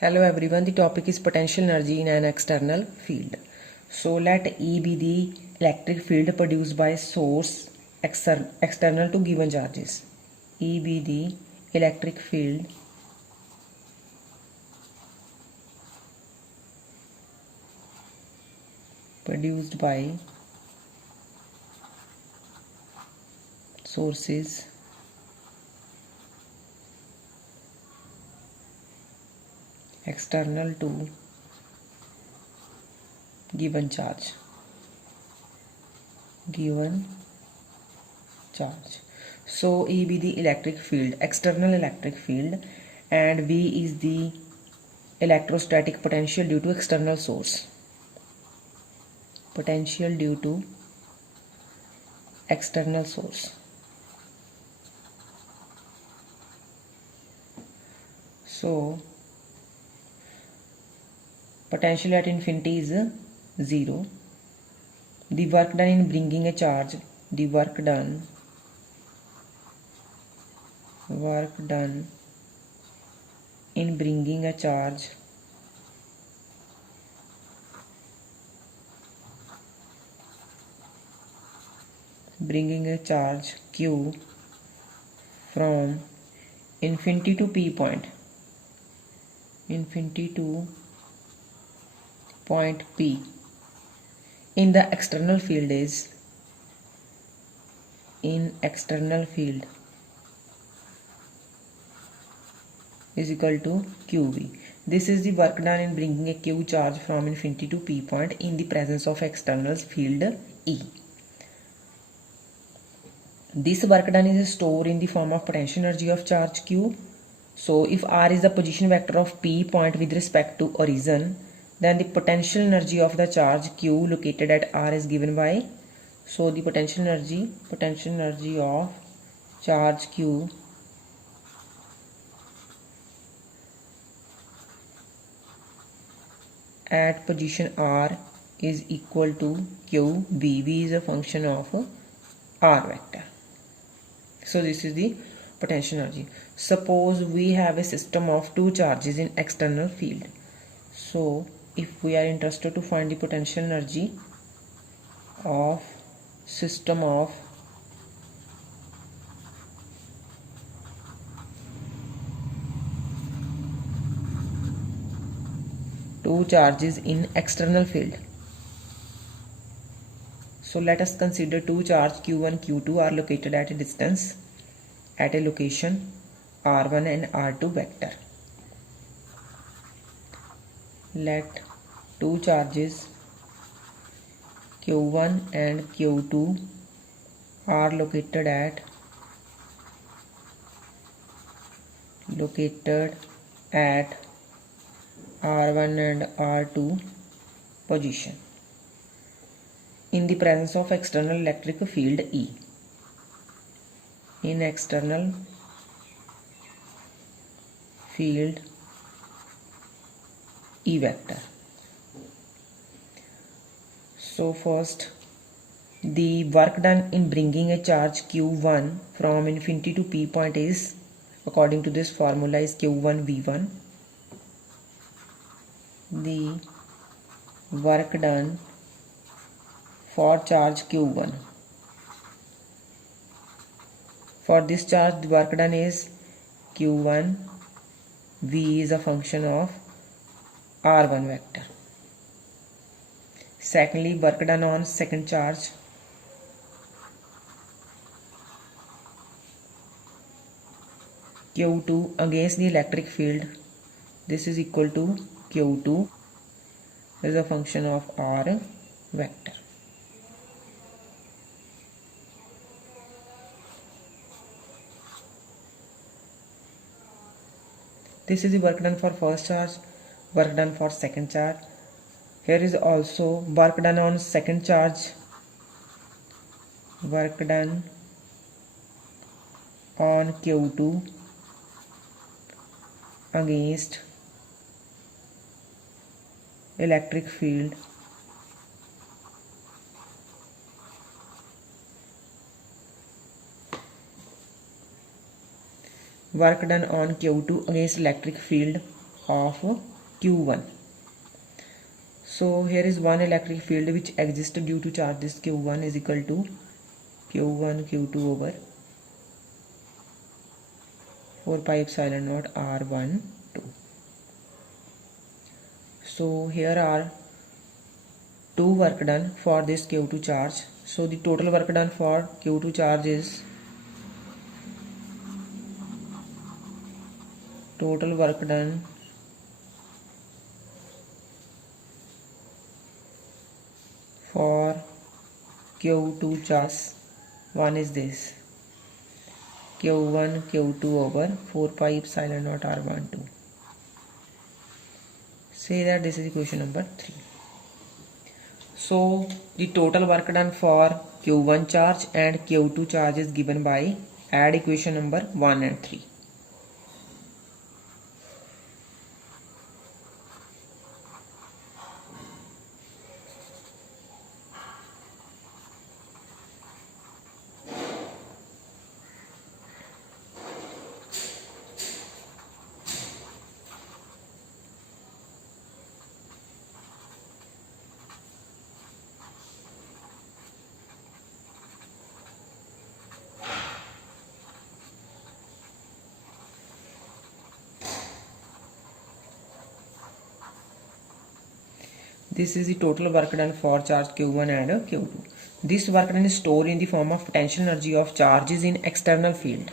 Hello everyone, the topic is potential energy in an external field. So let E be the electric field produced by source external to given charges. E be the electric field produced by sources external to given charge. So E be the electric field, external electric field, and V is the electrostatic potential due to external source. Potential due to external source. So potential at infinity is 0. The work done in bringing a charge, the work done in bringing a charge Q from infinity to P point, P in the external field is equal to QV. This is the work done in bringing a Q charge from infinity to P point in the presence of external field E. This work done is stored in the form of potential energy of charge Q. So if R is the position vector of P point with respect to origin, then the potential energy of the charge Q located at R is given by, so the potential energy of charge Q at position R is equal to Q. V is a function of R vector. So this is the potential energy. Suppose we have a system of two charges in external field. So if we are interested to find the potential energy of system of two charges in external field. So let us consider two charges Q1, Q2 are located at a distance at a location R1 and R2 vector. Let two charges Q1 and Q2 are located at R1 and R2 position in the presence of external electric field E. In external field E vector. So first, the work done in bringing a charge Q1 from infinity to P point is, according to this formula, is Q1 V1. The work done for charge Q1. For this charge, the work done is Q1. V is a function of R1 vector. Secondly, work done on second charge. Q2 against the electric field. This is equal to Q2 is a function of R vector. This is the work done for first charge, work done for second charge. Here is also work done on second charge, work done on Q2 against electric field work done on Q2 against electric field of Q1. So here is one electric field which exists due to charges Q1 is equal to Q1 Q2 over 4 pi epsilon naught R1 2. So here are two work done for this Q2 charge. So the total work done for Q2 charge is total work done for Q2 charge one is this Q1 Q2 over 4 pi epsilon naught R1 2. Say that this is equation number 3. So the total work done for Q1 charge and Q2 charge is given by add equation number 1 and 3. This is the total work done for charge Q1 and Q2. This work done is stored in the form of potential energy of charges in external field.